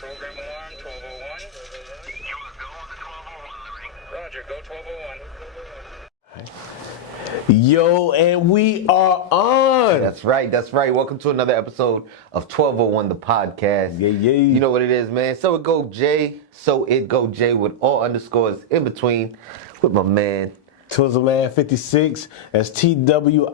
Program alarm 1201. You will go on the 1201 ring. Roger, go 1201. Yo, and we are on. That's right. Welcome to another episode of 1201 the podcast. Yeah. You know what it is, man. So it go J with all underscores in between with my man. Twizzle Man 56. That's TWIZZLE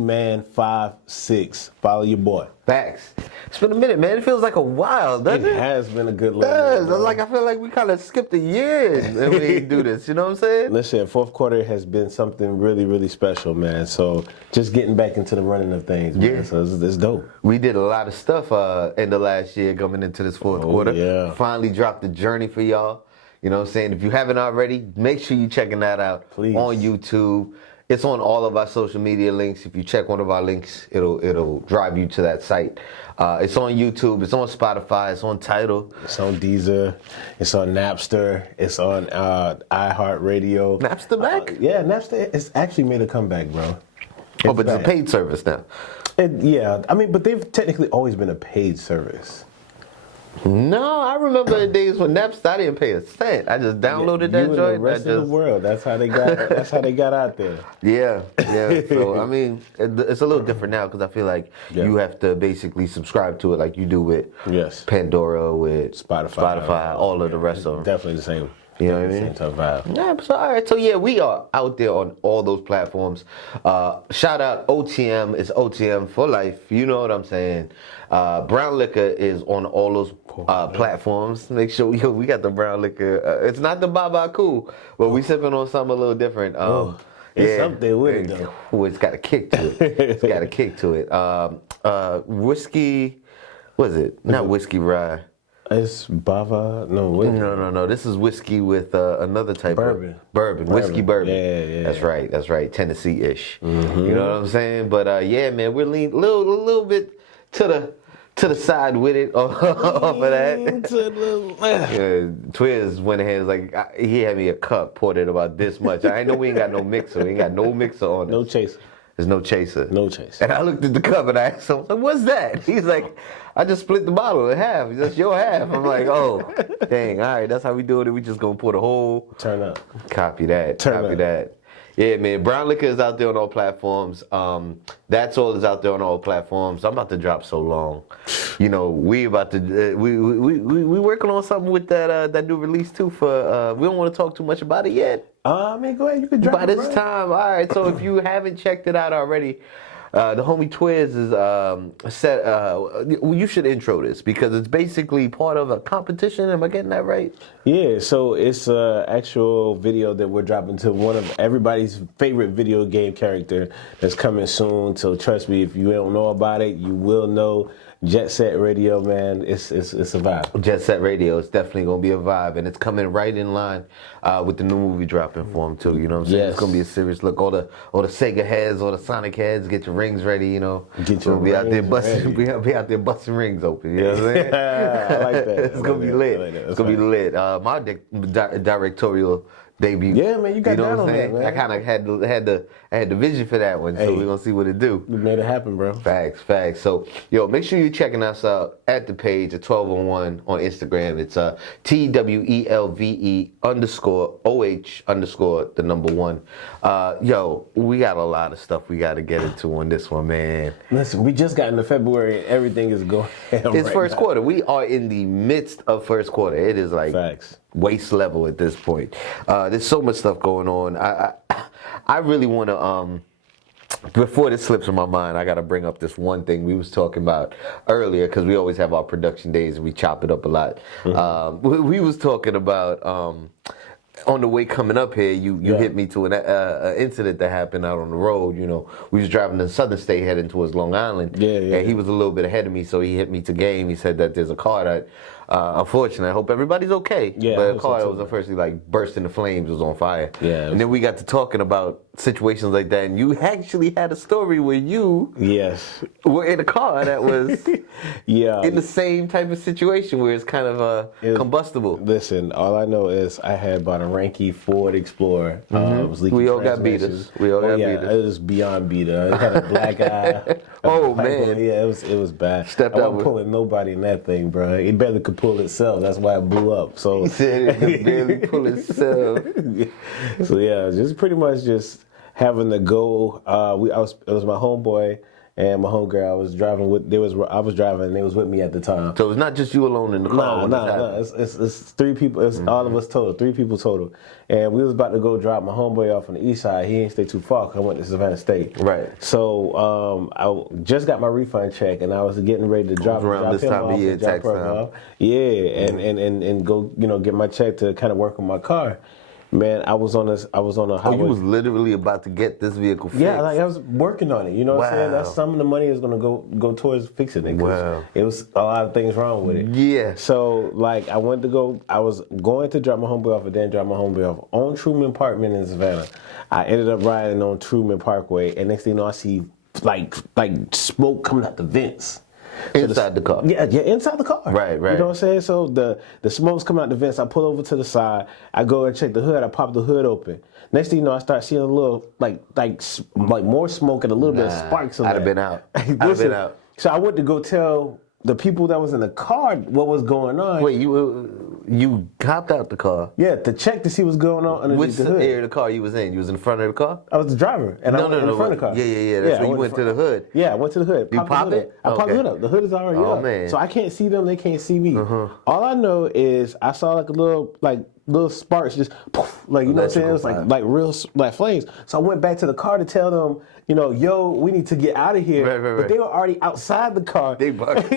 Man 56. Follow your boy. Facts. It's been a minute, man. It feels like a while, doesn't it? It has been a good little It minute, does. I feel like we kind of skipped a year and we didn't do this. You know what I'm saying? Listen, fourth quarter has been something really, really special, man. So just getting back into the running of things, man. Yeah. So it's dope. We did a lot of stuff in the last year coming into this fourth quarter. Yeah. Finally dropped the journey for y'all. You know what I'm saying? If you haven't already, make sure you're checking that out. Please. On YouTube. It's on all of our social media links. If you check one of our links, it'll drive you to that site. It's on YouTube. It's on Spotify. It's on Tidal. It's on Deezer. It's on Napster. It's on iHeartRadio. Napster back? Yeah, Napster has actually made a comeback, bro. But it's a back. paid service now. Yeah, I mean, but they've technically always been a paid service. No, I remember the days when Napster, I didn't pay a cent. I just downloaded that You joint. and the rest of the world. That's how they got. That's how they got out there. Yeah. So I mean, it's a little different now because I feel like you have to basically subscribe to it like you do with Pandora, with Spotify, all of the rest of them. Definitely the same. You know what I mean? Same type of vibe. Yeah, so all right. So yeah, we are out there on all those platforms. Shout out OTM. It's OTM for life. You know what I'm saying? Brown Liquor is on all those platforms. Make sure we got the brown liquor. It's not the Baba Cool, but we sipping on something a little different. It's up there with it though. It's got a kick to it. Whiskey. What is it? Not whiskey rye. It's Bava. No. This is whiskey with another type bourbon. Bourbon. Whiskey bourbon. Yeah. That's right. Tennessee-ish. Mm-hmm. You know what I'm saying? But yeah, man, we're leaning a little bit to the side with it off of that. Twiz went ahead and was like, he had me a cup, poured it about this much. I know we ain't got no mixer. We ain't got no mixer on it. No chaser. There's no chaser. No chaser. And I looked at the cup and I asked him, like, what's that? He's like, I just split the bottle in half. That's your half. I'm like, oh, dang. All right, that's how we do it. We just gonna pour the whole. Turn up. Copy that. Turn Copy up. that. Yeah, man. Brown Liquor is out there on all platforms. That's all is out there on all platforms. I'm about to drop so long. You know, we about to we working on something with that new release too. For we don't want to talk too much about it yet. I mean, go ahead. You can drop By it, this bro. time, all right. So if you haven't checked it out already, the homie Twiz is set. You should intro this because it's basically part of a competition. Am I getting that right? Yeah, so it's an actual video that we're dropping to one of everybody's favorite video game character that's coming soon. So trust me, if you don't know about it, you will know. Jet Set Radio, man, it's a vibe. Jet Set Radio is definitely gonna be a vibe, and it's coming right in line with the new movie dropping for him too. You know what I'm saying? Yes. It's gonna be a serious look. All the Sega heads, all the Sonic heads, get your rings ready. You know, Get your we'll be out there rings busting. ready. We'll be out there busting rings open. You know what I'm saying? I like that. It's gonna be lit. It's gonna be lit. My directorial debut. Yeah, man, you got know that what I'm on saying? there, man. I kind of had the vision for that one, so Hey. we're gonna see what it do. We made it happen, bro. Facts. So, make sure you're checking us out at the page at 1201 on Instagram. It's TWELVE_OH_1. We got a lot of stuff we got to get into on this one, man. Listen, we just got into February and everything is going. It's first quarter. We are in the midst of first quarter. It is like Facts. waist level at this point. There's so much stuff going on. I really want to. Before this slips in my mind, I got to bring up this one thing we was talking about earlier because we always have our production days and we chop it up a lot. Mm-hmm. We was talking about on the way coming up here, you hit me to an incident that happened out on the road. You know, we was driving to Southern State heading towards Long Island. Yeah. And he was a little bit ahead of me, so he hit me to game. He said that there's a car that, unfortunately, I hope everybody's okay. Yeah, but a car that was unfortunately like burst into flames, was on fire. Yeah. And then we got to talking about situations like that, and you actually had a story where you were in a car that was in the same type of situation where it's kind of combustible. Listen, all I know is I had bought a Ranky Ford Explorer. It was leaking We all got transmissions. beaters. We all got yeah, beaters. it was beyond beater. It had a black eye. Oh, Black man. one. Yeah, it was bad. Stepped I out wasn't with- pulling nobody in that thing, bro. It barely could pull itself. That's why it blew up. So He said it could barely pull itself. so yeah, just pretty much just having to go. It was my homeboy and my homegirl. I was driving with. I was driving and they was with me at the time. So it's not just you alone in the car. No. It's 3 people. It's all of us total. 3 people total. And we was about to go drop my homeboy off on the east side. He ain't stay too far 'cause I went to Savannah State. Right. So I just got my refund check and I was getting ready to drop around this him time of off year, and drop tax her time. off. Yeah, and go get my check to kind of work on my car. Man, I was on a Oh, highway. you was literally about to get this vehicle fixed. Yeah, like I was working on it. You know what I'm saying? That's some of the money is gonna go towards fixing it. 'Cause Wow. it was a lot of things wrong with it. Yeah. So like I was going to drop my homeboy off and then drop my homeboy off on Truman Parkman in Savannah. I ended up riding on Truman Parkway and next thing you know I see like smoke coming out the vents. Inside the car. Yeah, inside the car. Right. You know what I'm saying? So the smoke's coming out the vents. I pull over to the side. I go and check the hood. I pop the hood open. Next thing you know, I start seeing a little like more smoke and a little bit of sparks. I'd have been out. I'd have Listen, been out. So I went to go tell the people that was in the car what was going on. Wait, you hopped out the car. Yeah, to check to see what's going on underneath Which the hood. area of the car you was in? You was in the front of the car? I was the driver, and I went in the front of the car. Yeah. That's I when you in went front- to the hood. Yeah, I went to the hood. You Popped the pop hood it? up. I popped the Okay. hood up. The hood is already Oh, up. man. So I can't see them. They can't see me. All I know is I saw like a little sparks just poof, like you know what I'm saying? It was Electrical like real like flames. So I went back to the car to tell them, yo, we need to get out of here. Right. But they were already outside the car. They bucked.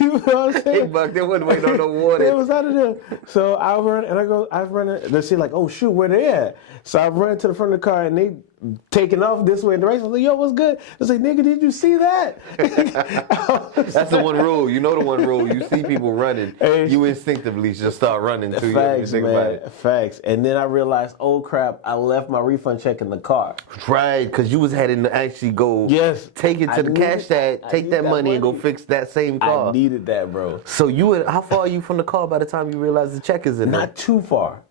You know what I'm saying? They bucked. They wasn't waiting on no They water. was out of there. So I run and I run and they see like, oh shoot, where they at? So I run to the front of the car and they taking off this way in the race. I was like, yo, what's good? I was like, nigga, did you see that? That's the one rule. You know the one rule. You see people running, you instinctively just start running too. Facts, You think about man. it. Facts. And then I realized, oh crap, I left my refund check in the car. Right, because you was heading to actually go take it I to the needed- cash that, I take needed that money and go fix that same car. I needed that, bro. So how far are you from the car by the time you realize the check is in there? Not too far.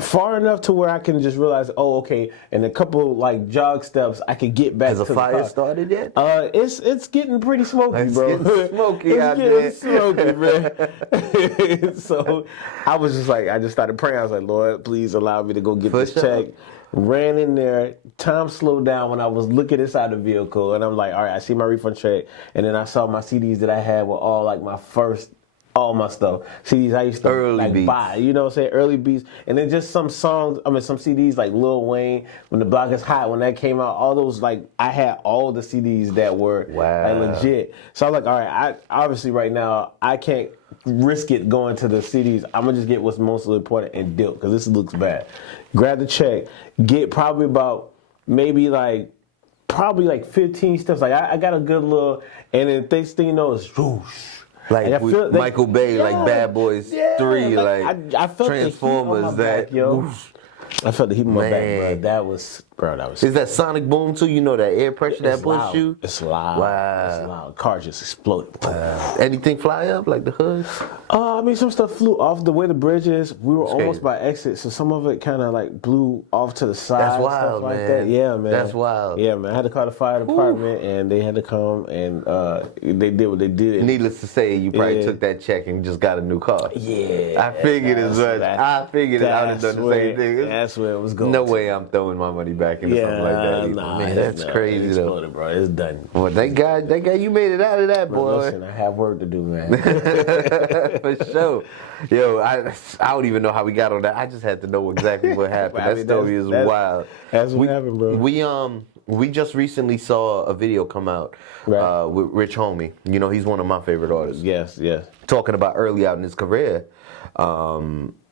Far enough to where I can just realize, oh, okay, in a couple like jog steps, I can get back Has to a the fire car. started yet? It's getting pretty smoky, It's bro. getting smoky it's out getting there. smoky, man. So I was just like, I just started praying. I was like, Lord, please allow me to go get For this sure. check. Ran in there. Time slowed down when I was looking inside the vehicle, and I'm like, all right, I see my refund check, and then I saw my CDs that I had were all like all my stuff. CDs I used to Early beats. buy, you know what I'm saying? Early beats. And then just some songs, some CDs like Lil Wayne, When the Block is Hot, when that came out, all those, like, I had all the CDs that were like, legit. So I was like, all right, obviously right now, I can't risk it going to the CDs. I'm going to just get what's most important and dip, because this looks bad. Grab the check, get probably about maybe like 15 steps. Like, I got a good little, and then next thing you know, it's whoosh. Like And I with feel that- Michael Bay, like Bad Boys 3, like I felt Transformers. the heat on my That back, yo. I felt the heat on my back, bro. Man. That was. Is that sonic boom too? You know that air pressure that It's pushed loud. you. It's loud. Wow. It's loud. Car just exploded. Anything fly up like the hood? I mean, some stuff flew off the way the bridge is. We were almost by exit, so some of it kind of like blew off to the side. That's and wild, stuff like man. that. Yeah, man. That's wild. Yeah, man. I had to call the fire department, and they had to come, and they did what they did. Needless to say, you probably Yeah. took that check and just got a new car. Yeah. I figured as much. I figured I would have done the same thing. That's where it was going. No way I'm throwing my money back into something like that. Either. Nah, Man, that's crazy it though. exploded, bro. It's done. Well, thank God, you made it out of that, Bro, boy. listen, I have work to do, man. For sure. Yo, I don't even know how we got on that. I just had to know exactly what happened. I That mean, story is that's- wild. That's what happened, bro. We just recently saw a video come out with Rich Homie. You know, he's one of my favorite artists. Yes. Talking about early out in his career,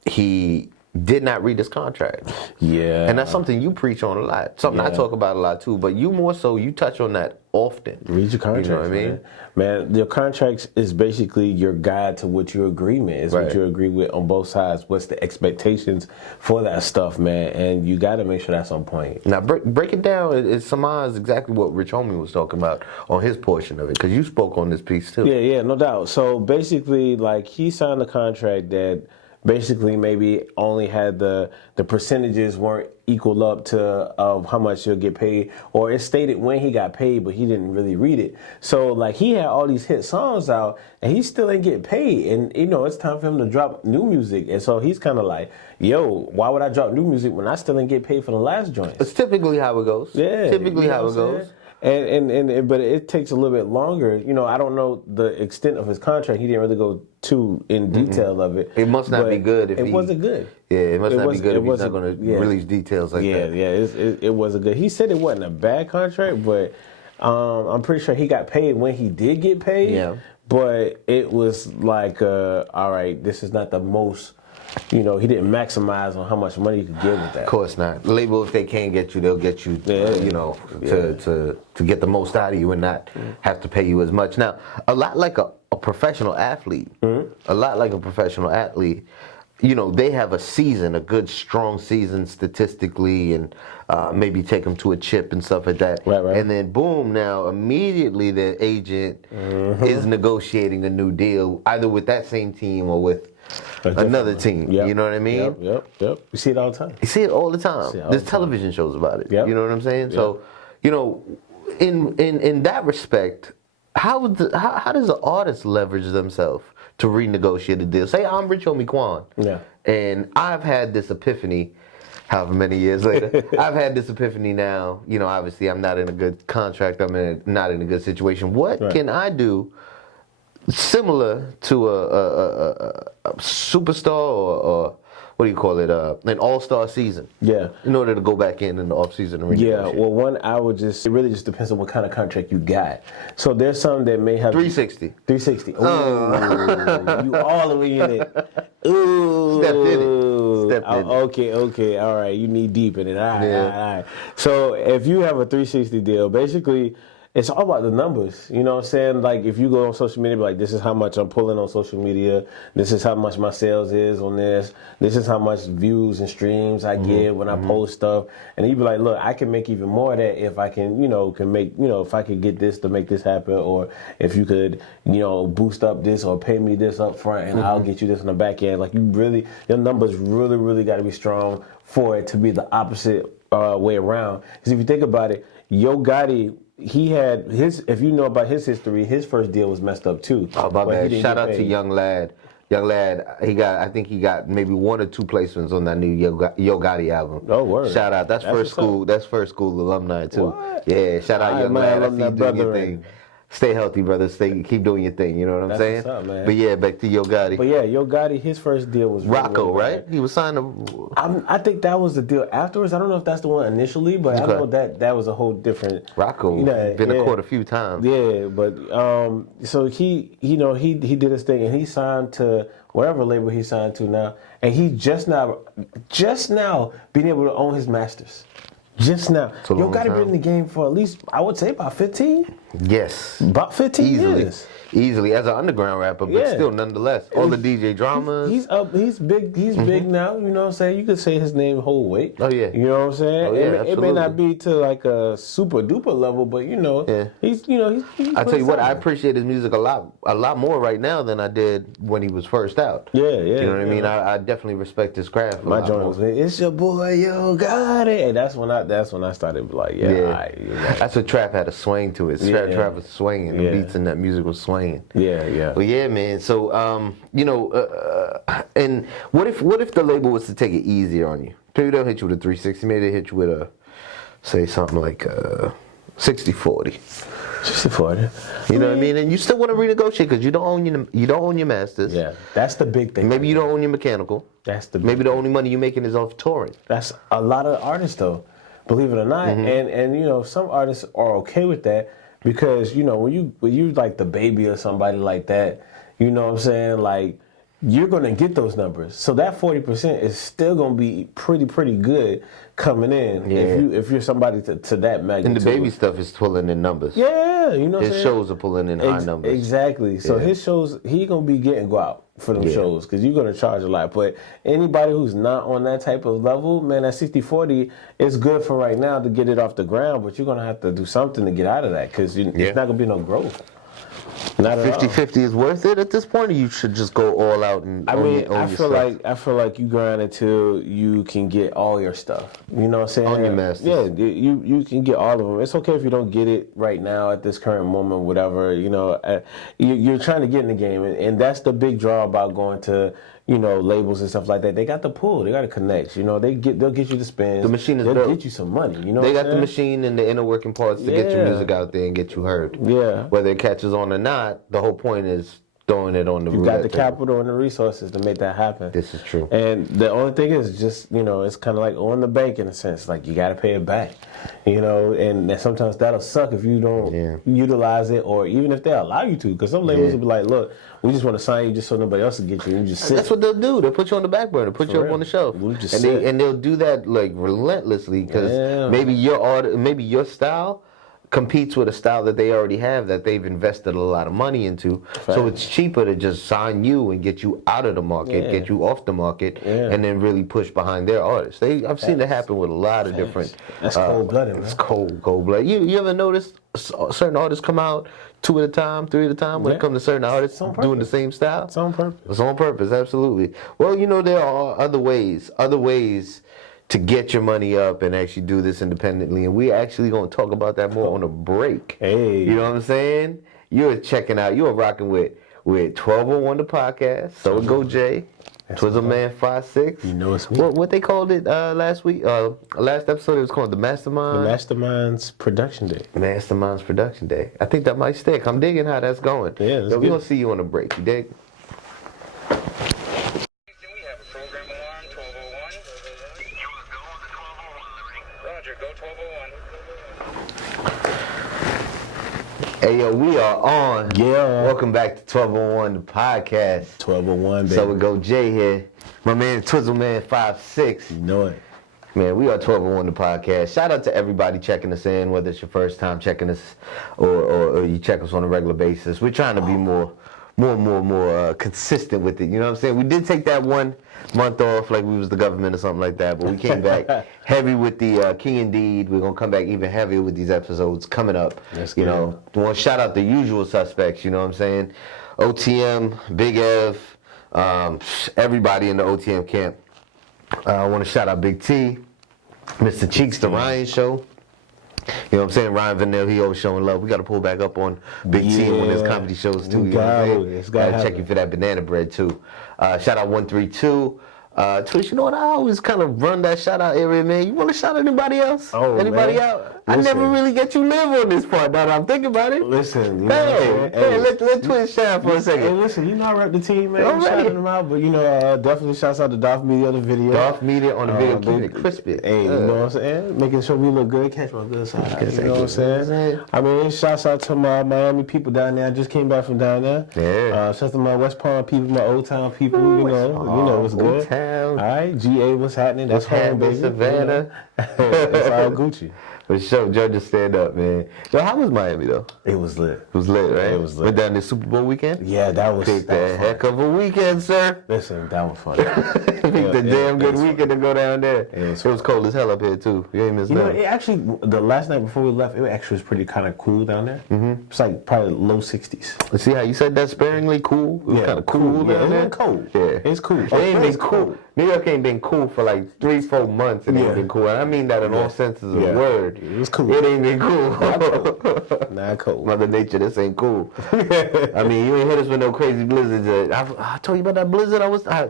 he did not read his contract. Yeah. And that's something you preach on a lot. Something I talk about a lot too. But you more so, you touch on that often. Read your contract. You know what I mean? Man, your contracts is basically your guide to what your agreement is, what you agree with on both sides. What's the expectations for that stuff, man? And you got to make sure that's on point. Now, break it down. It surmise exactly what Rich Homie was talking about on his portion of it, because you spoke on this piece too. Yeah, no doubt. So basically, like, he signed a contract that basically maybe only had the percentages weren't equal up to of how much he'll get paid, or it stated when he got paid, but he didn't really read it. So like he had all these hit songs out, and he still ain't getting paid. And you know it's time for him to drop new music, and so he's kind of like, yo, why would I drop new music when I still ain't get paid for the last joints? It's typically how it goes. Yeah, typically you know how it what I'm goes. saying? And but it takes a little bit longer. You know, I don't know the extent of his contract. He didn't really go too in detail of it. It must not but be good if it wasn't good. Yeah, it must not be good if he's not wasn't- going to yeah. release details like that. Yeah, it wasn't good. He said it wasn't a bad contract, but I'm pretty sure he got paid when he did get paid. Yeah. But it was like, all right, this is not the most. You know, he didn't maximize on how much money he could get with that. Of course not. The label, if they can't get you, they'll get you. Yeah. You know, to get the most out of you and not have to pay you as much. Now, a lot like a professional athlete. A lot like a professional athlete. You know, they have a season, a good, strong season statistically, and maybe take them to a chip and stuff like that. Right. And then, boom, now, immediately the agent is negotiating a new deal, either with that same team or with another team. Yep. You know what I mean? Yep. You see it all the time. You see it all the time. See it all There's the time. television shows about it. Yep. You know what I'm saying? Yep. So, you know, in that respect, how does an artist leverage themselves to renegotiate a deal? Say I'm Rich Homie Quan. Yeah. And I've had this epiphany, however many years later, I've had this epiphany now. You know, obviously I'm not in a good contract. I'm not in a good situation. What can I do similar to a superstar or what do you call it, an all-star season? Yeah. In order to go back in the off-season and Yeah, renegotiate. well, it really just depends on what kind of contract you got. So there's some that may have 360. 360. Ooh, you all the way in it. Ooh. Stepped in it. Stepped in it. Okay, all right. You knee deep in it. All right, Yeah. all right. So if you have a 360 deal, basically, it's all about the numbers. You know what I'm saying? Like if you go on social media, be like, this is how much I'm pulling on social media. This is how much my sales is on this. This is how much views and streams I get when I post stuff. And you be like, look, I can make even more of that if I can, if I could get this to make this happen, or if you could, boost up this or pay me this up front and I'll get you this on the back end. Like your numbers really got to be strong for it to be the opposite way around. Because if you think about it, Yo Gotti, he had if you know about his history, his first deal was messed up too. Oh, my But he bad. didn't Shout get out to paid. Young Lad. I think he got maybe 1 or 2 placements on that new Yo Gotti album. Oh, word. Shout out. That's first what's school. up. That's first school alumni too. What? Yeah. Shout out All right, Young man, Lad. I alumni see you doing your brethren. thing. Stay healthy, brother. Keep doing your thing. You know what I'm That's saying? what's up, man. But yeah, back to Yo Gotti. But yeah, Yo Gotti, his first deal was really, Rocco, really right? bad. He was signed to. I think that was the deal afterwards. I don't know if that's the one initially, but I Okay. know that was a whole different. Rocco been to court a few times. Yeah, but so he did his thing and he signed to whatever label he signed to now, and he just now being able to own his masters. Just now, a Yo long Gotti time. been in the game for at least I would say about 15. Yes. About 15 Easily. years. Easily as an underground rapper, but Yeah. still nonetheless. All the DJ dramas. He's up. He's big. He's big now. You know what I'm saying? You could say his name whole weight. Oh, yeah. You know what I'm saying? Oh, yeah, it may not absolutely. be to like a super duper level, but Yeah. he's I tell you what, I appreciate his music a lot more right now than I did when he was first out. Yeah. You know what I mean? I definitely respect his craft. My joint was, it's your boy, Yo Gotti. And that's when I started like, yeah. All right, you know. That's what trap had a swing to it. Yeah. Trap was swinging. The Yeah. beats in that music was swinging. Yeah. But yeah, man. So, and what if the label was to take it easier on you? Maybe they'll hit you with a 360. Maybe they hit you with a, say something like 60-40. 60-40. You know what I mean? And you still want to renegotiate because you don't own your masters. Yeah, that's the big thing. Maybe you don't own your mechanical. That's the Maybe the only money you're making is off touring. That's a lot of artists, though, believe it or not. And some artists are okay with that because when you like the baby or somebody like that, you know what I'm saying? Like you're gonna get those numbers. So that 40% is still gonna be pretty good coming in if you're somebody to that magnitude. And the baby stuff is pulling in numbers. Yeah, you know what I'm His saying? shows are pulling in high numbers. Exactly. So Yeah. his shows, he gonna be getting go out for them Yeah. shows because you're gonna charge a lot. But anybody who's not on that type of level, man, that 60-40 is good for right now to get it off the ground. But you're gonna have to do something to get out of that because it's not gonna be no growth. Not at all. 50-50 is worth it at this point, or you should just go all out and I own mean, your I feel like you grind until you can get all your stuff. You know what I'm saying? Own your masters. Yeah, you can get all of them. It's okay if you don't get it right now at this current moment, whatever. You know, you're trying to get in the game, and that's the big draw about going to, you know, labels and stuff like that. They got the pull, they got the connects. You know, they'll get you the spins. The machine is they'll built. get you some money. You know, They what got I'm the saying? machine and the inner working parts to get your music out there and get you heard. Yeah. Whether it catches on or not, the whole point is throwing it on the You roulette got the table. capital and the resources to make that happen. This is true. And the only thing is just, you know, it's kind of like on the bank in a sense. Like, you got to pay it back, you know, and sometimes that'll suck if you don't utilize it, or even if they allow you to, because some labels will be like, look, we just want to sign you just so nobody else will get you. And you just sit. That's what they'll do. They'll put you on the back burner, put you up real. on the shelf, We'll just and sit. they'll do that like relentlessly because maybe your style competes with a style that they already have that they've invested a lot of money into. So it's cheaper to just sign you and get you out of the market, get you off the market, and then really push behind their artists. I've seen that happen with a lot of different. That's cold-blooded, man. It's cold-blooded. You ever notice certain artists come out 2 at a time, 3 at a time when it comes to certain artists doing the same style? It's on purpose. It's on purpose, absolutely. Well, you know, there are other ways to get your money up and actually do this independently, and we're actually going to talk about that more on a break. Hey. You know what I'm saying? You're rocking with 1201 the podcast. So it go Jay. Twizzle Man 5'6". You know it's me. What they called it last week? Last episode it was called the Mastermind. The Mastermind's Production Day. Mastermind's Production Day. I think that might stick. I'm digging how that's going. Yeah, that's We're good. gonna see you on the break. You dig? We have a program alarm, 1201. You was go on the 1201 ring. Roger, go 1201. Hey yo, we are on. Yeah. Welcome back to 1201 the podcast. 1201, baby. So we go Jay here. My man Twizzle Man 5'6". You know it. Man, we are 1201 the podcast. Shout out to everybody checking us in, whether it's your first time checking us or you check us on a regular basis. We're trying to be more consistent with it. You know what I'm saying? We did take that 1 month off like we was the government or something like that, but we came back heavy with the King Indeed. We're going to come back even heavier with these episodes coming up. That's you good. know, want to shout out the usual suspects, you know what I'm saying? OTM, Big Ev, everybody in the OTM camp. I want to shout out Big T, Mr. Cheeks, the Ryan Show. You know what I'm saying? Ryan Vanille, he always showing love. We got to pull back up on Big T and one of his comedy shows too. You know what I'm saying? Gotta check you for that banana bread too. Shout out 132. Twitch, you know what? I always kind of run that shout out area, man. You want to shout anybody else? Oh, anybody man. out? I never really get you live on this part now that I'm thinking about it. Listen, you know what I'm saying? Hey, let Twitch shine for a Hey, second. listen, you know I rep the team, man. Already. Shouting them out, but you know, definitely shouts out to Dolph Media on the video. Dolph Media on the video, keeping it they- crispy. Hey, you know what I'm saying? Making sure we look good, catch my good side. You know what I'm saying? saying? I mean, shouts out to my Miami people down there. I just came back from down there. Yeah. Shouts out to my West Palm people, my Old Town people. You know what's good. Old Town. All right, GA, what's happening? That's home, baby. Savannah. It's all Gucci. For sure, Georgia stand up, man. Yo, how was Miami though? It was lit. It was lit, right? It was lit. Went down this Super Bowl weekend? Yeah, that was. Picked that was a fun. heck of a weekend, sir. Listen, that was fun. Picked a damn good weekend to go down there. It It was was cold as hell up here too. You ain't missed You know, nothing. it actually, the last night before we left, it actually was pretty kind of cool down there. Mm-hmm. It's like probably low 60s. Let's see how you said that sparingly cool? It was kind of cool Yeah, down it there. ain't cold. Yeah. It's cool. It ain't been It's cool. New York ain't been cool for like 3-4 months. It ain't Yeah. been cool. And I mean that in all senses of the Yeah. word. It was cool. It ain't been cool. Not cold. Mother Nature, this ain't cool. I mean, you ain't hit us with no crazy blizzards. I told you about that blizzard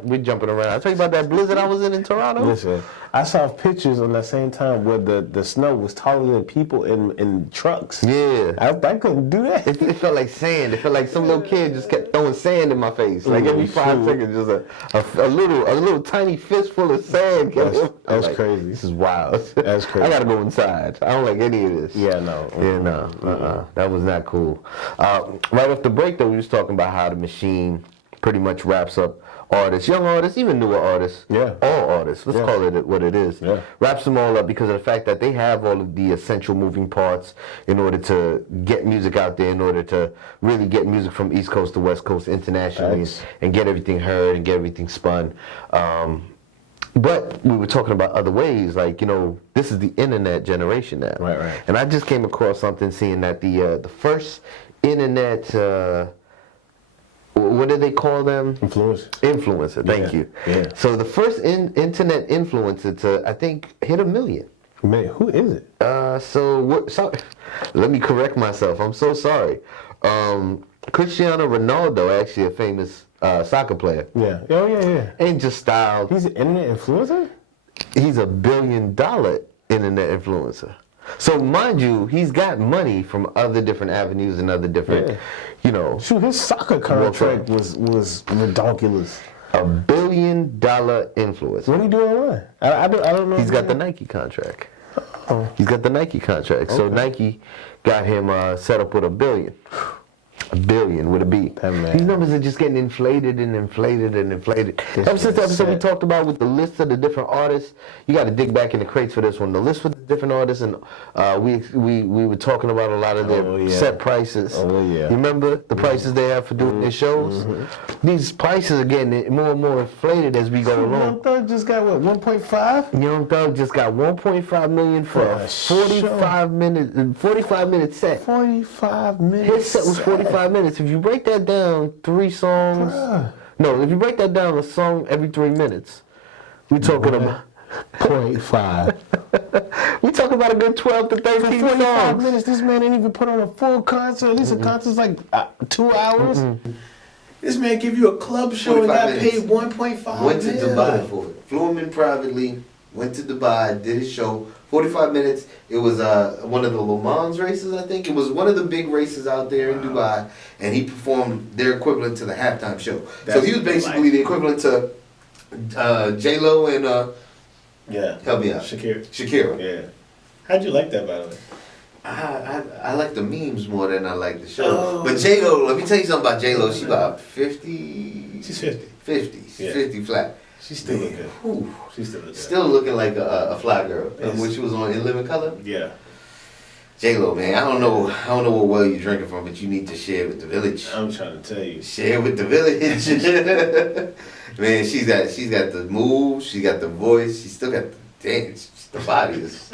we're jumping around. I told you about that blizzard I was in Toronto. Listen, I saw pictures on that same time where the snow was taller than people in trucks. Yeah. I couldn't do that. It felt like sand. It felt like some little kid just kept throwing sand in my face. Like every 5 seconds, just a little tiny fistful of sand. That's Like, crazy. This is wild. That's crazy. I gotta go inside. I don't like any of this. Yeah, no. Yeah, no. That was not cool. Right off the break, though, we was talking about how the machine pretty much wraps up artists, young artists, even newer artists. Yeah. All artists. Let's call it what it is. Yeah. Wraps them all up because of the fact that they have all of the essential moving parts in order to get music out there, in order to really get music from East Coast to West Coast internationally and get everything heard and get everything spun. But we were talking about other ways, like, you know, this is the internet generation now. Right. And I just came across something seeing that the first internet. What do they call them? Influencer. Thank you. Yeah. So the first internet influencer to, I think, hit 1 million. Man, who is it? So let me correct myself. I'm so sorry. Cristiano Ronaldo, actually a famous soccer player. Yeah. Oh, yeah. Ain't just styled. He's an internet influencer? He's $1 billion internet influencer. So mind you, he's got money from other different avenues and other different, Shoot, his soccer contract was ridiculous. $1 billion influencer. What are you doing online? I don't know. He's got the Nike contract. He's got the Nike contract. So Nike got him set up with $1 billion. $1 billion with a B. These numbers are just getting inflated and inflated and inflated. Ever since the episode we talked about with the list of the different artists, you got to dig back in the crates for this one. The list with the different artists, and we were talking about a lot of their set prices. Oh yeah. You remember the prices they have for doing their shows? These prices are getting more and more inflated as we go along. Young Thug just got what, 1.5? Young Thug just got 1.5 million for a 45 minute set. 45 minutes. His set was 45 minutes. If you break that down, 3 songs. No, if you break that down, a song every 3 minutes. We talking about 0.5. we talking about a good 12 to 13 For 45 songs. minutes, this man ain't even put on a full concert. At least a concert's like 2 hours. This man give you a club show and got paid 1.5 Went to mil. Dubai for it. Flew him in privately. Went to Dubai. Did his show. 45 minutes. It was one of the Le Mans races, I think. It was one of the big races out there in Dubai, and he performed their equivalent to the halftime show. So he was basically the equivalent to JLO and help me out. Shakira. Yeah. How'd you like that, by the way? I like the memes more than I like the show. But JLo, let me tell you something about JLo. She about 50. She's 50. 50. She's 50 flat. She's still looking good. Whew. She's still looking Still looking like a fly girl. When she was on In Living Color. Yeah. JLo, man, I don't know what well you're drinking from, but you need to share with the village. I'm trying to tell you. Share with the village. Man, she's got the moves, she got the voice, she still got the dance. The body is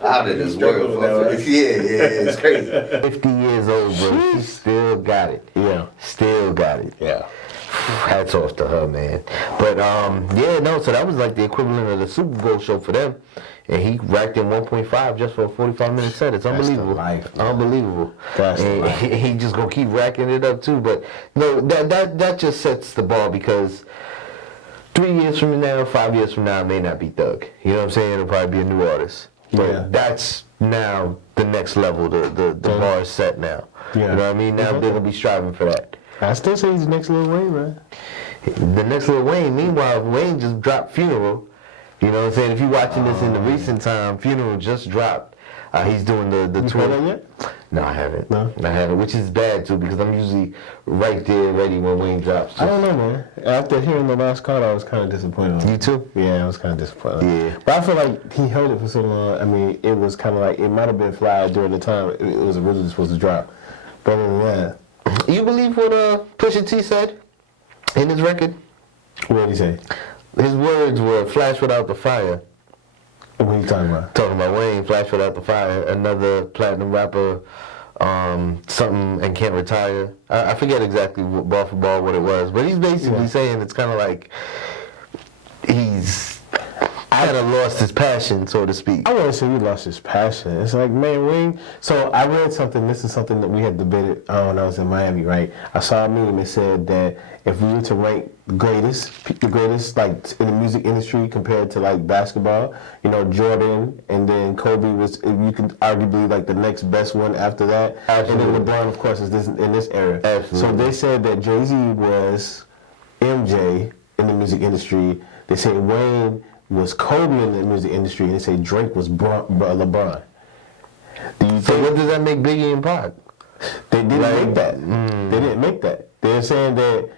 out of this world. Right? Yeah, it's crazy. 50 years old, bro. She still got it. Yeah. Still got it. Yeah. Hats off to her, man. But so that was like the equivalent of the Super Bowl show for them. And he racked in 1.5 just for a 45-minute set. It's unbelievable. That's the life, man. Unbelievable. That's the life. He just gonna keep racking it up too. But no, that just sets the bar because 3 years from now, 5 years from now, it may not be Thug. You know what I'm saying? It'll probably be a new artist. But that's now the next level. The bar is set now. Yeah. You know what I mean? Now they're gonna be striving for that. I still say he's the next Lil Wayne, man. The next Lil Wayne, meanwhile, Wayne just dropped Funeral. You know what I'm saying? If you're watching this in the recent time, Funeral just dropped. He's doing the tour. You heard that yet? No, I haven't. No? I haven't, which is bad too because I'm usually right there ready when Wayne drops. I don't know, man. After hearing the last call, I was kind of disappointed. You too? Yeah, I was kind of disappointed. Yeah. But I feel like he held it for so long. I mean, it was kind of like, it might have been fly during the time it was originally supposed to drop. But other than that. You believe what Pusha T said in his record? What did he say? His words were "flash without the fire." What are you talking about? Talking about Wayne, "flash without the fire," another platinum rapper, something and can't retire. I forget exactly bar for bar what it was, but he's basically saying it's kind of like he's kind of lost his passion, so to speak. I wouldn't say he lost his passion. It's like, man, Wayne. So I read something. This is something that we had debated when I was in Miami, right? I saw a meme that said that if we were to rank the greatest like in the music industry compared to like basketball, you know, Jordan and then Kobe was, you could arguably like the next best one after that. Absolutely. And then LeBron, of course, is in this era. Absolutely. So they said that Jay-Z was MJ in the music industry. They say Wayne was Kobe in the music industry, and they say Drake was LeBron. So what does that make Biggie and Pac? They didn't make that. They didn't make that. They're saying that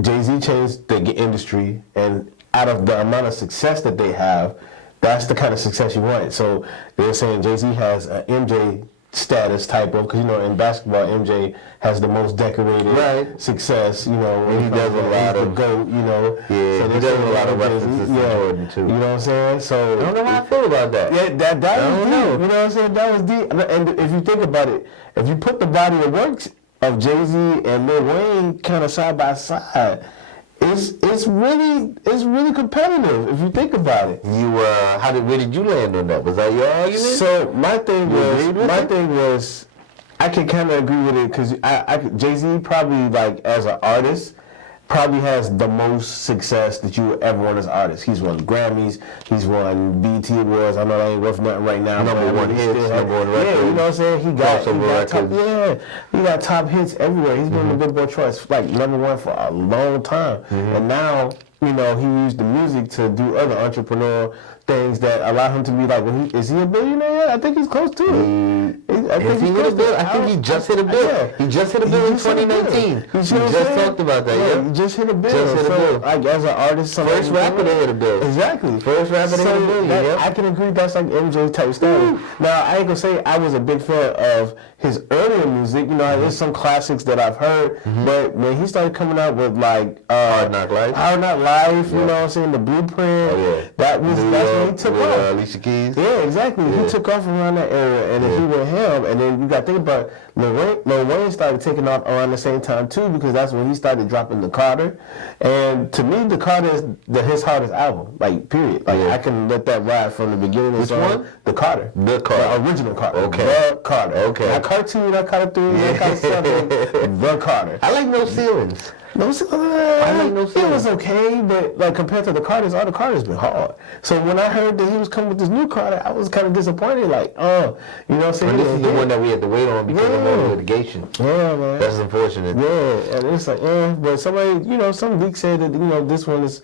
Jay-Z changed the industry, and out of the amount of success that they have, that's the kind of success you want. So they're saying Jay-Z has an MJ status type of, because in basketball MJ has the most decorated success, and he does a lot of the GOAT, Yeah, so he does a lot of references to Jordan too. You know what I'm saying? So I don't know how I feel about that. Yeah, that was deep. You know what I'm saying? That was deep. And if you think about it, if you put the body of work of Jay-Z and Lil Wayne kind of side by side, it's really competitive if you think about it. Where did you land on that? Was that your argument? So my thing was I can kind of agree with it because Jay-Z probably, like, as an artist, probably has the most success that you would ever want as an artist. He's won Grammys, he's won BET Awards. I know that ain't worth nothing right now. Number one hits, number one record. Yeah, you know what I'm saying? He got top hits everywhere. He's been the Billboard choice, like, #1 for a long time. And now, he used the music to do other entrepreneurial things that allow him to be like, well, is he a billionaire yet? I think he's close to it. I think he just hit a bill. He just hit a bill in 2019. He just talked about that. Yeah, he just hit a bill. Like, as an artist, first rapper to hit a bill. Exactly. First rapper to hit a bill. I can agree that's like MJ type stuff. Now, I ain't gonna say I was a big fan of his earlier music. There's some classics that I've heard, but when he started coming out with, like, Hard Knock Life, you know what I'm saying, The Blueprint, that's when he took off. Alicia Keys. Yeah, exactly. Yeah. He took off around that era, and then he went ham, and then you got to think about Lil Wayne started taking off around the same time too, because that's when he started dropping The Carter, and to me, The Carter is his hardest album, like, period. Like, I can let that ride from the beginning of the song. One? The Carter. The Carter. The original Carter. Okay. The Carter. Okay. Not Cartoon, not Carter 3, not Carter 7, The Carter. I like No Ceilings. I like No Ceilings. It was okay, but, like, compared to the Carters, all the Carters been hard. So when I heard that he was coming with this new Carter, I was kind of disappointed. Like, you know what I'm saying? And this is the one that we had to wait on because of all the litigation. Yeah, man. That's unfortunate. Yeah, and it's like, but somebody, some leak said that, this one is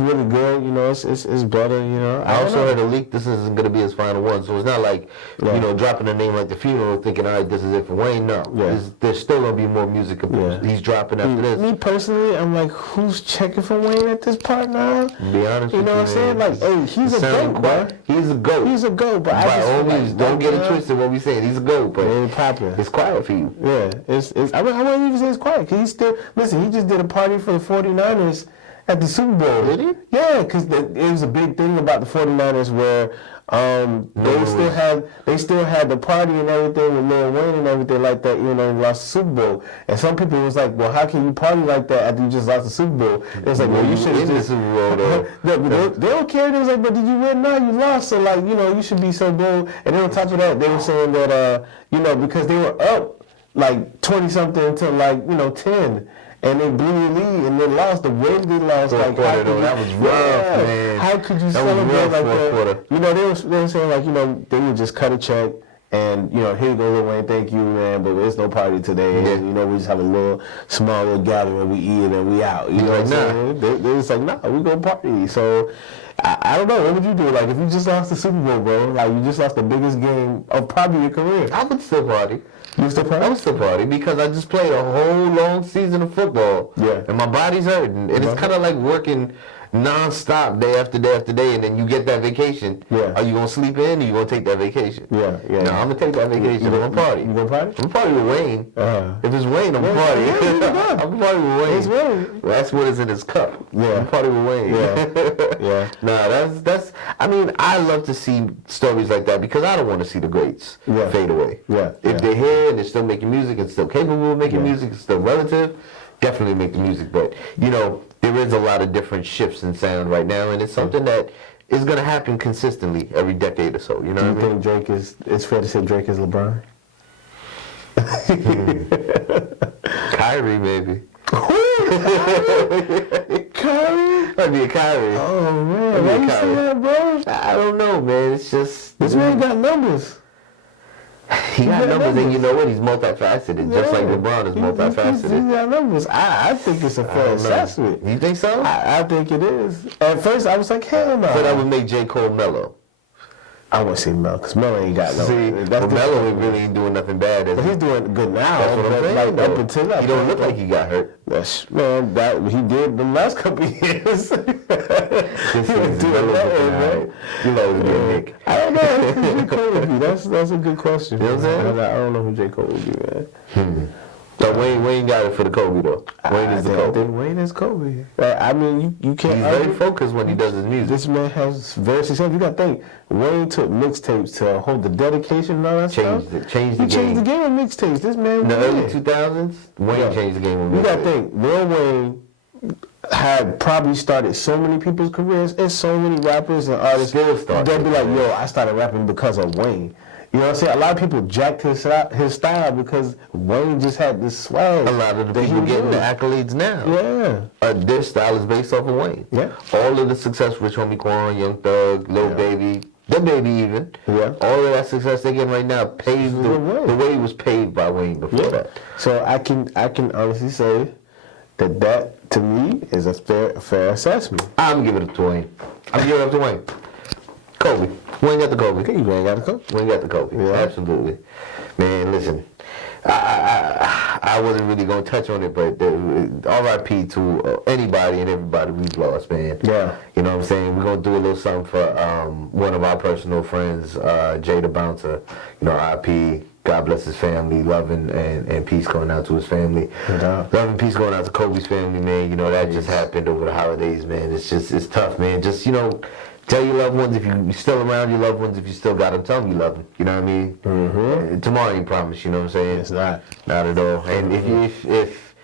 really good. It's better. I also heard a leak. This isn't going to be his final one, so it's not like dropping a name like The Funeral, thinking, all right, this is it for Wayne. No, there's still going to be more music he's dropping after this. Me personally, I'm like, who's checking for Wayne at this part now? To be honest, you know what I'm saying? Like, hey, he's a GOAT, bro. He's a GOAT. He's a GOAT, but by all means, don't get it twisted. What we saying? He's a GOAT, but it ain't popping. It's quiet for you. Yeah, I wouldn't even say it's quiet because he just did a party for the 49ers. At the Super Bowl. Did he? Yeah, because it was a big thing about the 49ers where they still had the party and everything with Lil Wayne and everything like that, even though he lost the Super Bowl. And some people was like, well, how can you party like that after you just lost the Super Bowl? It was like, well, you should have just... Super Bowl, though. They don't care. They was like, but did you win? No, you lost. So, like, you should be so bold. And then on top of that, they were saying that, because they were up like 20-something to like, 10. And they blew the lead and they lost. The way they lost, like, that was rough, man. How could you celebrate like that? They were saying, like, they would just cut a check and, here you go, Lil Wayne, thank you, man, but there's no party today. Yeah. And, we just have a small little gathering, we eat and we out. You know what I'm saying? They was like, nah, we go party. So, I don't know, what would you do? Like, if you just lost the Super Bowl, bro, like, you just lost the biggest game of probably your career. I would still party. You still party? I would still party because I just played a whole long season of football. Yeah. And my body's hurting. And it's kind of like working non-stop day after day after day, and then you get that vacation. Yeah. Are you going to sleep in or you going to take that vacation? Yeah. No, I'm going to take that vacation. I'm going to party. You going to party? I'm going to party with Wayne. If it's Wayne, I'm going to party. I'm going to party with Wayne. It's Wayne. Well, that's what is in his cup. Yeah. I'm party with Wayne. Yeah. Nah, that's, I mean, I love to see stories like that because I don't want to see the greats fade away. Yeah. If they're here and they're still making music and still capable of making music, it's still relative, definitely make the music. But, there is a lot of different shifts in sound right now, and it's something that is going to happen consistently every decade or so. You know what I mean? Do you think Drake it's fair to say Drake is LeBron? Kyrie, maybe. Kyrie? Might be a Kyrie. Oh, man. Why you say that, bro? I don't know, man. It's just... This man got numbers. He got numbers, and you know what? He's multifaceted, just like LeBron is multifaceted. He got numbers. I think it's a fair assessment. You think so? I think it is. At first, I was like, hell no. So that would make J. Cole mellow. I want to say Mel, because Mel ain't got no. See, well, Melo really ain't doing nothing bad. But he's doing good now. That's what I'm saying. Like, up until that He don't point, look like he got hurt. That's, man, that he did the last couple of years. This season, Melo's looking alright. You know he's getting Nick. I don't know who J. Cole would be. That's a good question. You know what I'm saying? I don't know who J. Cole would be, man. So Wayne got it for the Kobe though. Wayne is the I Kobe. think Wayne is Kobe. I mean, you can't. He's very focused when he does his music. This man has very successful. You got to think. Wayne took mixtapes to hold the dedication and all that stuff. Changed the He changed the game with mixtapes. This man. In the was early it. 2000s, Wayne changed the game with You got to music. think. Lil Wayne had probably started so many people's careers and so many rappers and artists. Still started. They'll be like, yo, I started rapping because of Wayne. You know what I'm saying? A lot of people jacked his style because Wayne just had this swag. A lot of the that he people was getting the doing. accolades now. Yeah. Their style is based off of Wayne. Yeah. All of the success, Rich Homie Quan, Young Thug, Lil Baby, the Baby even. Yeah. All of that success they getting right now paved the way it was paved by Wayne before that. So I can honestly say that to me is a fair assessment. I'm giving it to Wayne. I'm giving it up to Wayne. Kobe. Wayne got the Kobe. You ain't got to go. Wayne got the Kobe. Yeah. Absolutely. Man, listen. I wasn't really going to touch on it, but RIP to anybody and everybody we've lost, man. Yeah. You know what I'm saying? We're going to do a little something for one of our personal friends, Jay the Bouncer. You know, RIP. God bless his family. Love and peace going out to his family. Yeah. Love and peace going out to Kobe's family, man. You know, that just happened over the holidays, man. It's tough, man. Just, you know, tell your loved ones if you're still around your loved ones, if you still got them, tell them you love them. You know what I mean? Mm-hmm. Tomorrow ain't promised, you know what I'm saying? It's not. Not at all. And if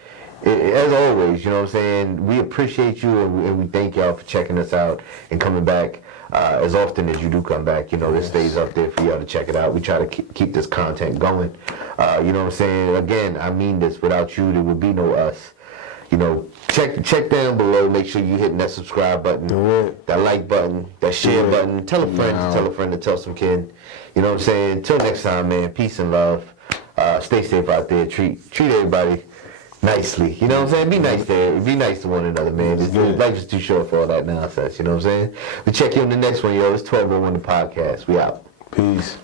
as always, you know what I'm saying, we appreciate you and we thank y'all for checking us out and coming back as often as you do come back. You know, this stays up there for y'all to check it out. We try to keep this content going. You know what I'm saying? Again, I mean this. Without you, there would be no us. You know, check down below. Make sure you hitting that subscribe button, that like button, that share button. Tell a friend to tell a friend to tell some kid. You know what I'm saying? Until next time, man. Peace and love. Stay safe out there. Treat everybody nicely. You know what I'm saying? Be nice to one another, man. Life is too short for all that nonsense. You know what I'm saying? We check you on the next one, yo. It's 1201 the podcast. We out. Peace.